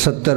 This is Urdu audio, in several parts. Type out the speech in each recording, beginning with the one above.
70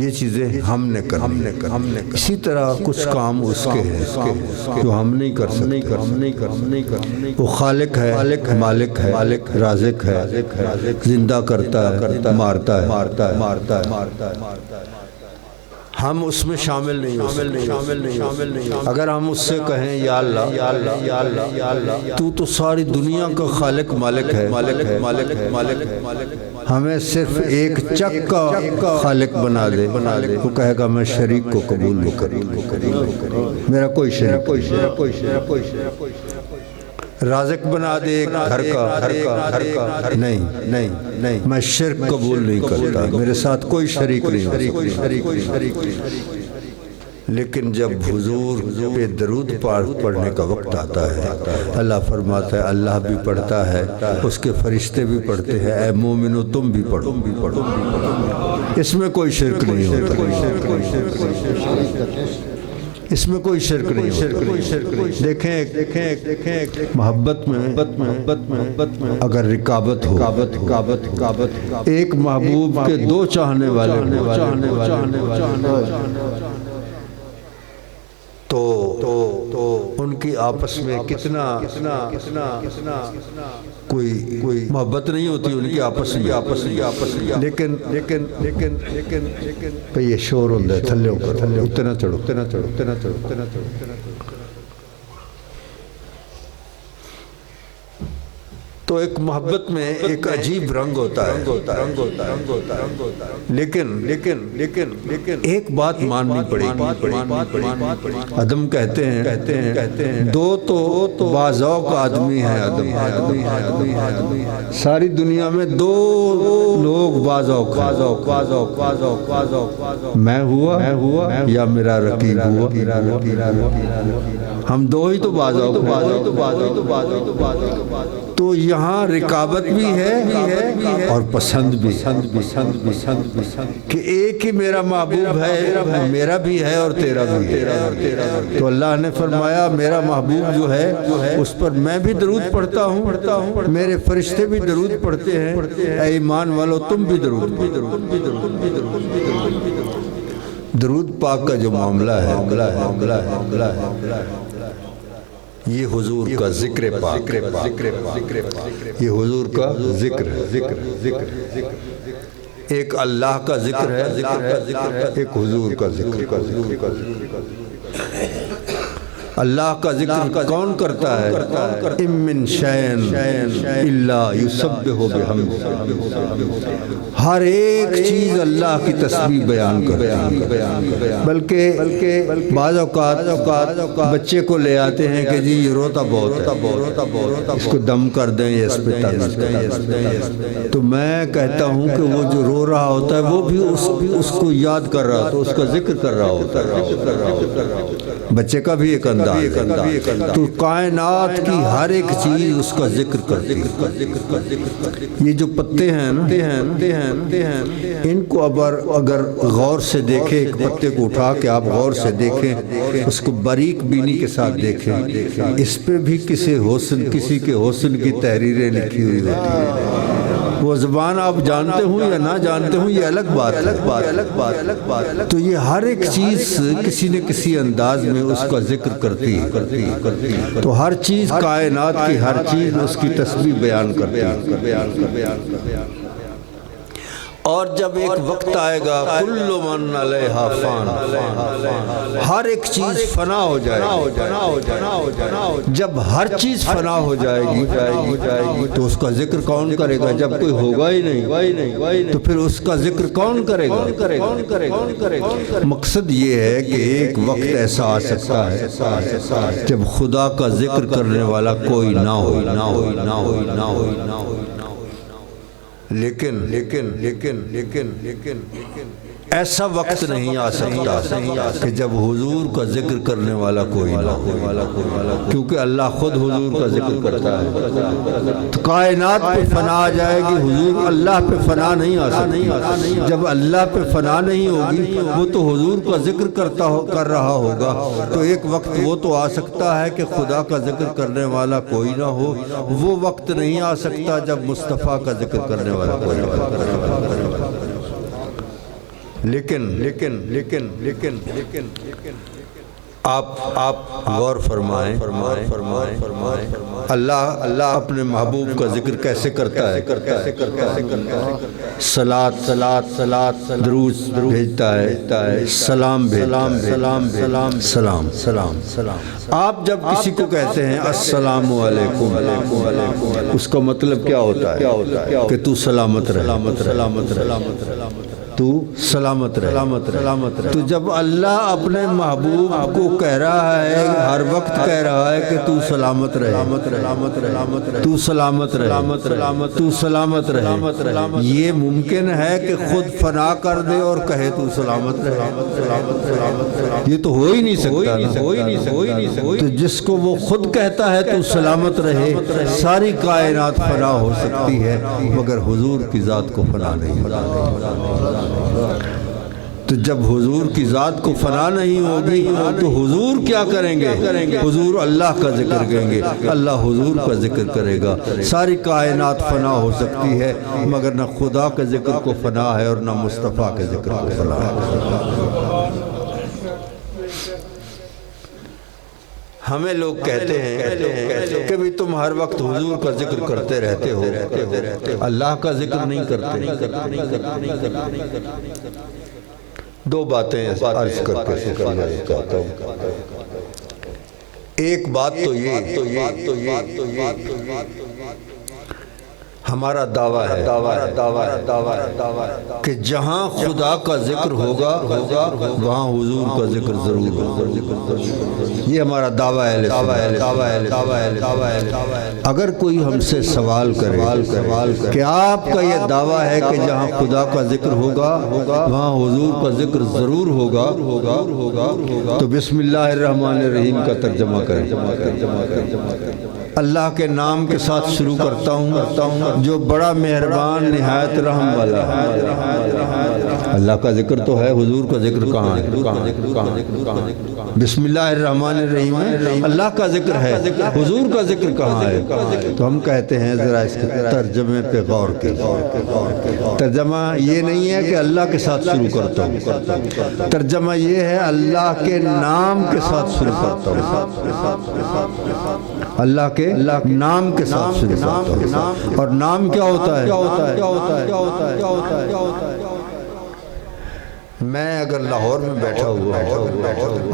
یہ چیزیں ہم نے کرنی ہے۔ اسی طرح کچھ کام اس کے ہیں جو ہم نہیں کر سکتے۔ وہ خالق ہے، مالک ہے، رازق ہے، زندہ کرتا ہے، مارتا ہے۔ ہم اس میں شامل نہیں ہو سکتے۔ اگر ہم اس سے کہیں یا اللہ تو ساری دنیا کا خالق مالک ہے، ہمیں صرف ایک چک کا خالق بنا دے، وہ کہے گا میں شریک کو قبول نہیں کروں، میرا کوئی شریک رازق بنا دے ایک گھر کا، نہیں، میں شرک قبول نہیں کرتا، میرے ساتھ کوئی شریک نہیں ہو۔ لیکن جب حضور پہ درود پڑھنے کا وقت آتا ہے، اللہ فرماتا ہے اللہ بھی پڑھتا ہے، اس کے فرشتے بھی پڑھتے ہیں، اے مومنو تم بھی پڑھو۔ اس میں کوئی شرک نہیں ہوتا، اس میں کوئی شرک نہیں ہوتا۔ دیکھیں محبت میں اگر رکابت ہو، ایک محبوب کے دو چاہنے والے تو ان کی آپس میں کتنا کوئی محبت نہیں ہوتی ان کی آپس میں، لیکن پہ یہ شور ہوتا ہے تھلے اتنا چڑھو۔ تو ایک محبت میں ایک عجیب رنگ ہوتا ہے، لیکن ایک بات ماننی پڑے گی۔ آدم کہتے ہیں دو تو بازوق آدمی ہیں، ساری دنیا میں دو لوگ بازوق، میں ہوا یا میرا رقیب ہوا، ہم دو ہی تو بازوق۔ تو یہاں رکابت بھی ہے اور پسند بھی، کہ ایک ہی میرا محبوب ہے، میرا بھی ہے اور تیرا بھی ہے۔ تو اللہ نے فرمایا میرا محبوب جو ہے اس پر میں بھی درود پڑھتا ہوں، میرے فرشتے بھی درود پڑھتے ہیں، اے ایمان والو تم بھی درود پڑھو۔ درود پاک کا جو معاملہ ہے یہ حضور کا ذکر پاک، یہ حضور کا ذکر ہے۔ ایک اللہ کا ذکر ہے، ایک حضور کا ذکر۔ اللہ کا ذکر کون کرتا ہے؟ اِن مِّن شَيْءٍ إِلَّا يُسَبِّحُ بِحَمْدِهِ، ہر ایک چیز اللہ کی تسبیح بیان کرتی ہے۔ بلکہ بعض اوقات بچے کو لے آتے ہیں کہ جی یہ روتا بہت ہے، اس کو دم کر دیں یا اس پہ تعویذ کریں، تو میں کہتا ہوں کہ وہ جو رو رہا ہوتا ہے وہ بھی اس کو یاد کر رہا ہوتا ہے، اس کا ذکر کر رہا ہوتا ہے۔ بچے کا بھی ایک انداز ہے، تو کائنات کی ہر ایک چیز اس کا ذکر کرتی ہے۔ یہ جو پتے ہیں نا، ان کو اگر غور سے دیکھیں، ایک پتے کو اٹھا کے آپ غور سے دیکھیں، اس کو باریک بینی کے ساتھ دیکھیں، اس پہ بھی کسی کے حسن کی تحریریں لکھی ہوئی ہوتی ہیں۔ وہ زبان آپ جانتے ہوں یا نہ جانتے ہوں یہ الگ بات، تو یہ ہر ایک چیز کسی نہ کسی انداز میں اس کا ذکر کرتی ہے۔ تو ہر چیز، کائنات کی ہر چیز اس کی تسبیح بیان کرتی ہے۔ اور جب ایک وقت آئے گا کل من علیہا فان، ہر ایک چیز فنا ہو جائے گی، جب ہر چیز فنا ہو جائے گی تو اس کا ذکر کون کرے گا؟ جب کوئی ہوگا ہی نہیں تو پھر اس کا ذکر کون کرے گا؟ مقصد یہ ہے کہ ایک وقت ایسا آ سکتا ہے جب خدا کا ذکر کرنے والا کوئی نہ ہو، لیکن ایسا وقت نہیں آ سکتا کہ جب حضور کا ذکر کرنے والا کوئی نہ ہو، کیونکہ اللہ خود حضور کا ذکر کرتا ہے۔ تو کائنات پہ فنا آ جائے گی، حضور اللہ پہ فنا نہیں آ سکتی۔ جب اللہ پہ فنا نہیں ہوگی وہ تو حضور کا ذکر کر رہا ہوگا، تو ایک وقت وہ تو آ سکتا ہے کہ خدا کا ذکر کرنے والا کوئی نہ ہو۔ وہ وقت نہیں آ سکتا جب مصطفیٰ کا ذکر کرنے والا کوئی نہ ہو۔ لیکن آپ غور فرمائیں اللہ اپنے محبوب کا ذکر کیسے کرتا ہے؟ صلاۃ درود بھیجتا ہے، سلام آپ جب کسی کو کہتے ہیں السلام علیکم، اس کا مطلب کیا ہوتا ہے؟ کہ تو سلامت رہے، تو سلامت رہے۔ تو جب اللہ اپنے محبوب کو کہہ رہا ہے، ہر وقت کہہ رہا ہے کہ تو سلامت رہے، تو سلامت رہے، یہ ممکن ہے کہ خود فنا کر دے اور کہے تو سلامت رہے؟ یہ تو ہو ہی نہیں سکتا۔ تو جس کو وہ خود کہتا ہے تو سلامت رہے، ساری کائنات فنا ہو سکتی ہے مگر حضور کی ذات کو فنا نہیں ہوگی۔ تو جب حضور کی ذات کو فنا نہیں ہوگی تو حضور کیا کریں گے؟ حضور اللہ کا ذکر کریں گے، اللہ حضور کا ذکر کرے گا۔ ساری کائنات فنا ہو سکتی ہے مگر نہ خدا کے ذکر کو فنا ہے اور نہ مصطفیٰ کے ذکر کو فنا ہے۔ ہمیں لوگ کہتے ہیں کہ بھی تم ہر وقت حضور کا ذکر کرتے رہتے ہو، اللہ کا ذکر نہیں کرتے۔ دو باتیں عرض کر کے شکریہ چاہتا ہوں۔ ایک بات تو یہ ہمارا دعویٰ ہے کہ جہاں خدا کا ذکر ہوگا وہاں حضور کا ذکر ضرور ہوگا۔ یہ ہمارا دعویٰ ہے۔ اگر کوئی ہم سے سوال کرے کہ آپ کا یہ دعویٰ ہے کہ جہاں خدا کا ذکر ہوگا وہاں حضور کا ذکر ضرور ہوگا، تو بسم اللہ الرحمن الرحیم کا ترجمہ کریں۔ اللہ کے نام کے ساتھ شروع کرتا ہوں جو بڑا مہربان نہایت رحم والا ہے۔ اللہ کا ذکر تو ہے، حضور کا ذکر کہاں ہے؟ بسم اللہ الرحمن الرحیم ہے، اللہ کا ذکر ہے، حضور کا ذکر کہاں ہے؟ تو ہم کہتے ہیں ذرا اس کے ترجمے پہ غور کیجیے۔ ترجمہ یہ نہیں ہے کہ اللہ کے ساتھ شروع کرتا ہوں، ترجمہ یہ ہے اللہ کے نام کے ساتھ شروع کرتا ہوں، اللہ کے نام کے ساتھ شروع کرتا ہوں۔ اور نام کیا ہوتا ہے؟ میں اگر لاہور میں بیٹھا ہوا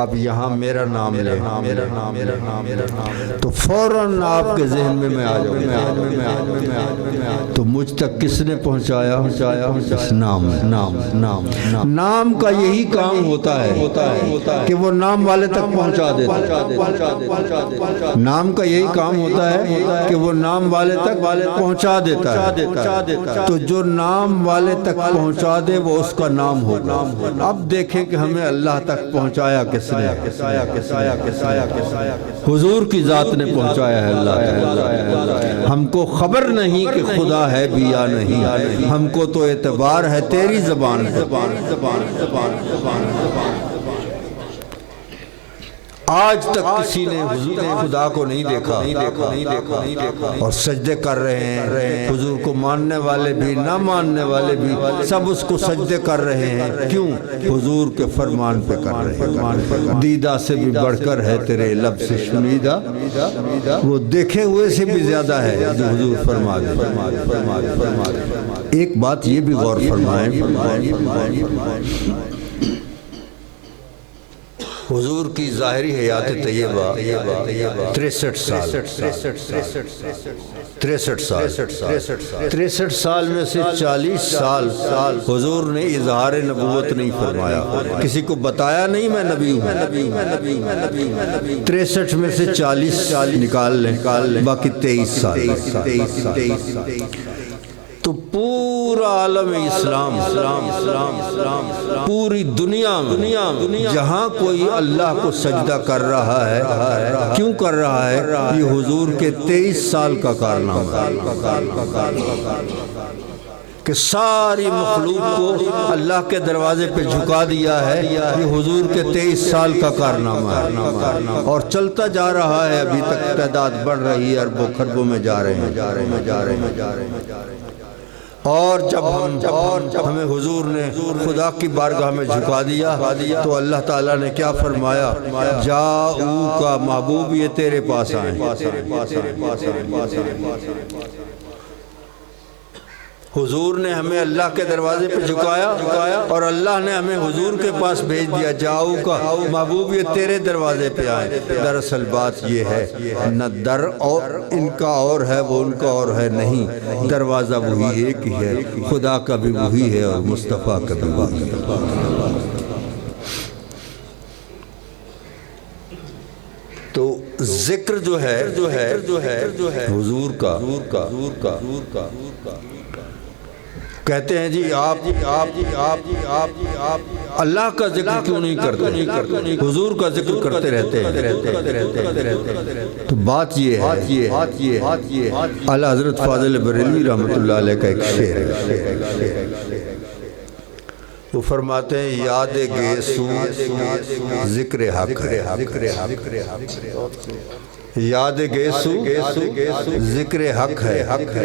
آپ یہاں میرا نام لیں تو فوراً آپ کے ذہن میں میں آ جاؤں، تو مجھ تک کس نے پہنچایا؟ اس نام کا یہی کام ہوتا ہے کہ وہ نام والے تک پہنچا دیتا۔ نام کا یہی کام ہوتا ہے کہ وہ نام والے تک پہنچا دیتا ہے۔ تو جو نام والے تک پہنچا دے وہ اس کا نام ہوگا۔ اب دیکھیں کہ ہمیں اللہ تک پہنچایا کس نے؟ حضور کی ذات نے پہنچایا ہے اللہ۔ ہم کو خبر نہیں کہ خدا ہے بھی یا نہیں، ہم کو تو اعتبار ہے تیری زبان ہے۔ آج تک کسی نے حضور خدا کو نہیں دیکھا اور سجدے کر رہے ہیں، حضور کو ماننے والے بھی نہ ماننے والے بھی سب اس کو سجدے کر رہے ہیں۔ کیوں؟ حضور کے فرمان پہ کر رہے ہیں۔ دیدہ سے بھی بڑھ کر ہے تیرے لب سے شنیدہ، وہ دیکھے ہوئے سے بھی زیادہ ہے جو حضور فرما دے۔ ایک بات یہ بھی غور فرمائیں، حضور کی ظاہری حیات طیبہ 63 سال میں سے 40 سال حضور نے اظہار نبوت نہیں فرمایا، کسی کو بتایا نہیں میں نبی ہوں۔ 63 میں سے 40 نکال لیں، باقی 23 سال۔ تو پورا عالم اسلام پوری دنیا میں جہاں کوئی اللہ کو سجدہ کر رہا ہے، کیوں کر رہا ہے؟ یہ حضور کے 23 سال کا کارنامہ کہ ساری مخلوق کو اللہ کے دروازے پہ جھکا دیا ہے، یہ حضور کے 23 سال کا کارنامہ ہے اور چلتا جا رہا ہے۔ ابھی تک تعداد بڑھ رہی ہے، اربوں خربوں میں جا رہے ہیں۔ اور جب ہمیں حضور نے خدا کی بارگاہ میں جھکا دیا تو اللہ تعالیٰ نے کیا فرمایا؟ جاؤ کا محبوب یہ تیرے پاس آئیں۔ حضور نے ہمیں اللہ کے دروازے پہ جھکایا اور اللہ نے ہمیں حضور کے پاس بھیج دیا، جاؤ کا محبوب یہ تیرے دروازے پہ آئے۔ دراصل بات یہ ہے، نہ در اور ان کا اور ہے، وہ ان کا اور ہے، نہیں، دروازہ وہی ایک ہی ہے، خدا کا بھی وہی ہے اور مصطفیٰ کا بھی وہی ہے۔ تو ذکر جو ہے حضور کا، کہتے ہیں جی آپ اللہ کا ذکر کیوں نہیں کرتے؟ حضور کا ذکر کرتے رہتے ہیں۔ تو بات یہ ہے، اعلی حضرت فاضل بریلوی رحمۃ اللہ علیہ کا ایک شعر ہے، وہ فرماتے ہیں یاد گیسو ذکر حق ہے، یاد گیسو ذکر حق ہے،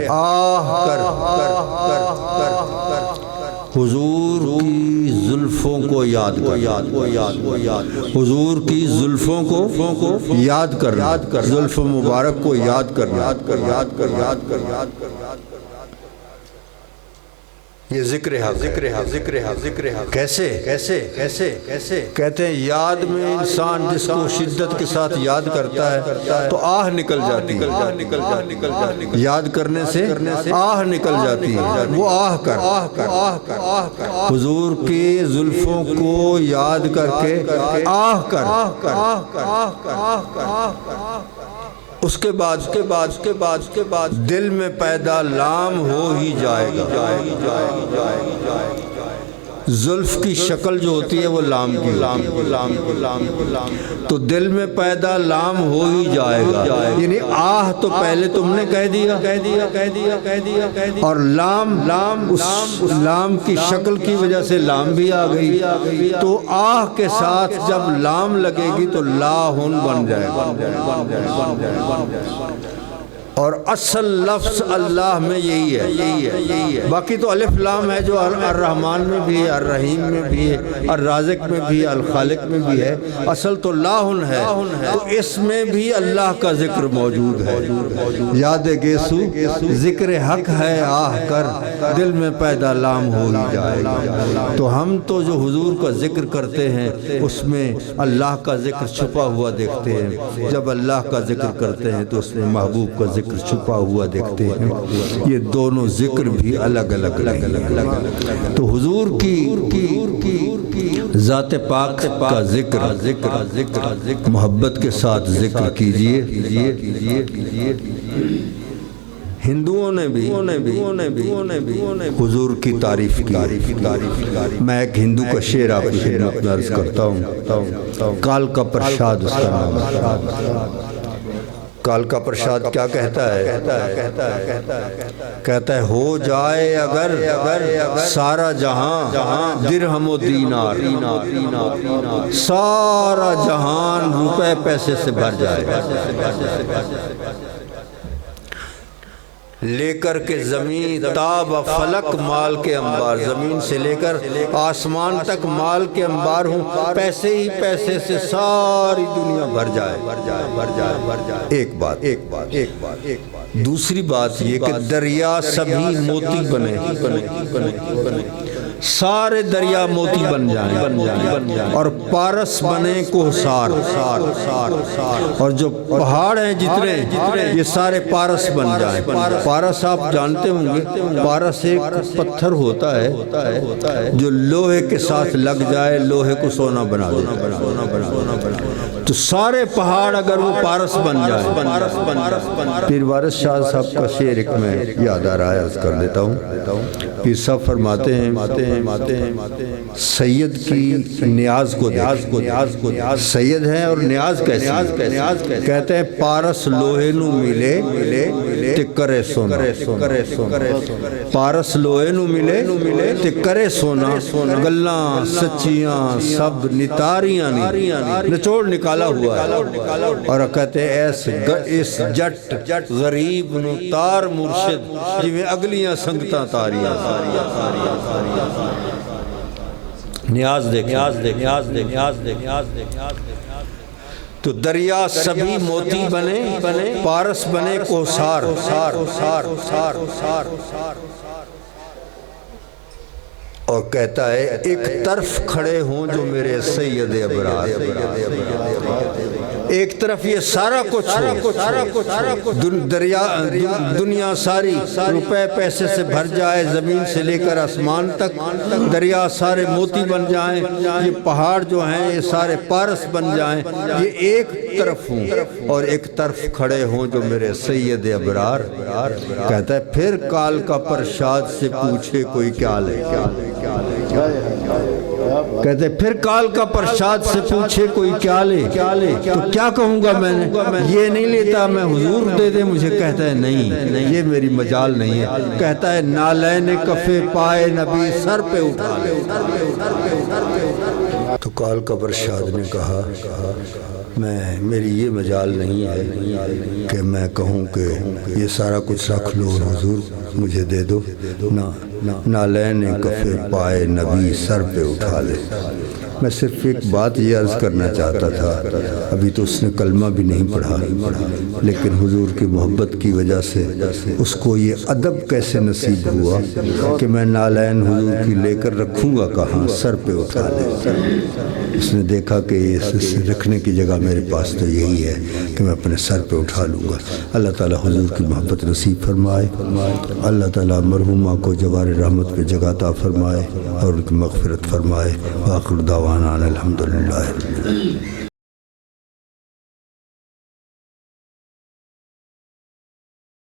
آہ کر حضور کی زلفوں کو یاد کر، حضور کی زلفوں کو یاد کر، زلف مبارک کو یاد کر، یہ ذکر حق کیسے کہتے ہیں یاد میں انسان جس کو شدت کے ساتھ یاد کرتا ہے تو آہ نکل جاتی ہے، یاد کرنے سے آہ نکل جاتی ہے، وہ آہ کر حضور کی زلفوں کو یاد کر کے آہ کر، اس کے بعد دل میں پیدا لام ہو ہی جائے گا۔ زلف کی شکل جو ہوتی ہے وہ لام تو دل میں پیدا لام ہو ہی جائے گا، یعنی آہ تو پہلے تم نے کہہ دیا اور لام اس لام کی شکل کی وجہ سے لام بھی آ گئی، تو آہ کے ساتھ جب لام لگے گی تو لاہن بن جائے گا، اور اصل لفظ اللہ میں یہی ہے، باقی تو الف لام ہے جو الرحمن میں بھی ہے، الرحیم میں بھی ہے، الرازق میں بھی ہے، الخالق میں بھی ہے، اصل تو لاہن ہے، تو اس میں بھی اللہ کا ذکر موجود ہے۔ یاد گیسو ذکر حق ہے، آہ کر دل میں پیدا لام ہو ہی جائے گا۔ تو ہم تو جو حضور کا ذکر کرتے ہیں اس میں اللہ کا ذکر چھپا ہوا دیکھتے ہیں، جب اللہ کا ذکر کرتے ہیں تو اس میں محبوب کا ذکر چھپا ہوا دیکھتے ہیں، یہ دونوں ذکر بھی الگ الگ۔ تو حضور کی ذات پاک کا ذکر محبت کے ساتھ ذکر کیجئے۔ ہندوؤں نے بھی حضور کی تعریف کی۔ میں ایک ہندو کا شعر آپ کی خدمت میں عرض کرتا ہوں، کالکا پرشاد اس کا نام ہے۔ کالکا پرشاد کیا کہتا ہے؟ کہتا ہے ہو جائے اگر سارا جہاں درہم و دینار، سارا جہان روپے پیسے سے بھر جائے، لے کر کے زمین تاب فلک مال کے انبار، زمین سے لے کر آسمان تک مال کے انبار ہوں، پیسے ہی پیسے سے ساری دنیا بھر جائے۔ ایک بات دوسری بات یہ کہ دریا سبھی موتی بنے، سارے دریا موتی بن جائیں اور پارس بنے کوہسار، اور جو پہاڑ ہیں جتنے یہ سارے پارس بن جائیں۔ پارس آپ جانتے ہوں گے، پارس ایک پتھر ہوتا ہے جو لوہے کے ساتھ لگ جائے لوہے کو سونا بنا دے، تو سارے پہاڑ اگر وہ پارس بن جائے۔ پیر وارث شاہ صاحب کا شعر ایک میں یاد آ رہا ہے، عرض کر دیتا ہوں۔ پیر صاحب فرماتے ہیں سید کی نیاز کو سید ہیں اور نیاز کیسی کہتے ہیں پارس لوہے نو ملے تے کرے سونا پارس لوہے نو ملے تے کرے سونا گلاں سچیاں سب نتاریاں نچوڑ نکالا ہوا ہے اور کہتے ہیں اس جٹ غریب نو تار مرشد جی میں اگلیاں سنگتاں تاریاں نیاز دیکھ تو دریا سبھی موتی بنے پارس بنے کوسار اور کہتا ہے ایک طرف کھڑے ہوں جو میرے سید ابرار ایک طرف یہ سارا کچھ دریا دنیا ساری روپے پیسے سے بھر جائے زمین سے لے کر آسمان تک دریا سارے موتی بن جائیں یہ پہاڑ جو ہیں یہ سارے پارس بن جائیں یہ ایک طرف ہوں اور ایک طرف کھڑے ہوں جو میرے سید ابرار کہتا ہے پھر کال کا پرشاد سے پوچھے کوئی کیا لے کہتے پھر کال کا پرشاد سے پوچھے کوئی کیا لے تو کیا کہوں گا میں نے یہ نہیں لیتا میں حضور دے دے مجھے کہتا ہے نہیں یہ میری مجال نہیں ہے کہتا ہے نالین کفے پائے نبی سر پہ اٹھا لے تو کال کا پرشاد نے کہا میری یہ مجال نہیں ہے کہ میں کہوں کہ یہ سارا کچھ رکھ لو حضور مجھے دے دو نالین کفے پائے نبی سر پہ اٹھا لے میں صرف ایک بات یہ عرض کرنا چاہتا تھا ابھی تو اس نے کلمہ بھی نہیں پڑھا لیکن حضور کی محبت کی وجہ سے اس کو یہ ادب کیسے نصیب ہوا کہ میں نالین حضور کی لے کر رکھوں گا کہاں سر پہ اٹھا لے اس نے دیکھا کہ اس رکھنے کی جگہ میرے پاس تو یہی ہے کہ میں اپنے سر پہ اٹھا لوں گا اللہ تعالیٰ حضور کی محبت نصیب فرمائے اللہ تعالیٰ مرحومہ کو جوار رحمت پہ جگہ عطا فرمائے اور ان کی مغفرت فرمائے وآخر دعوانا الحمدللہ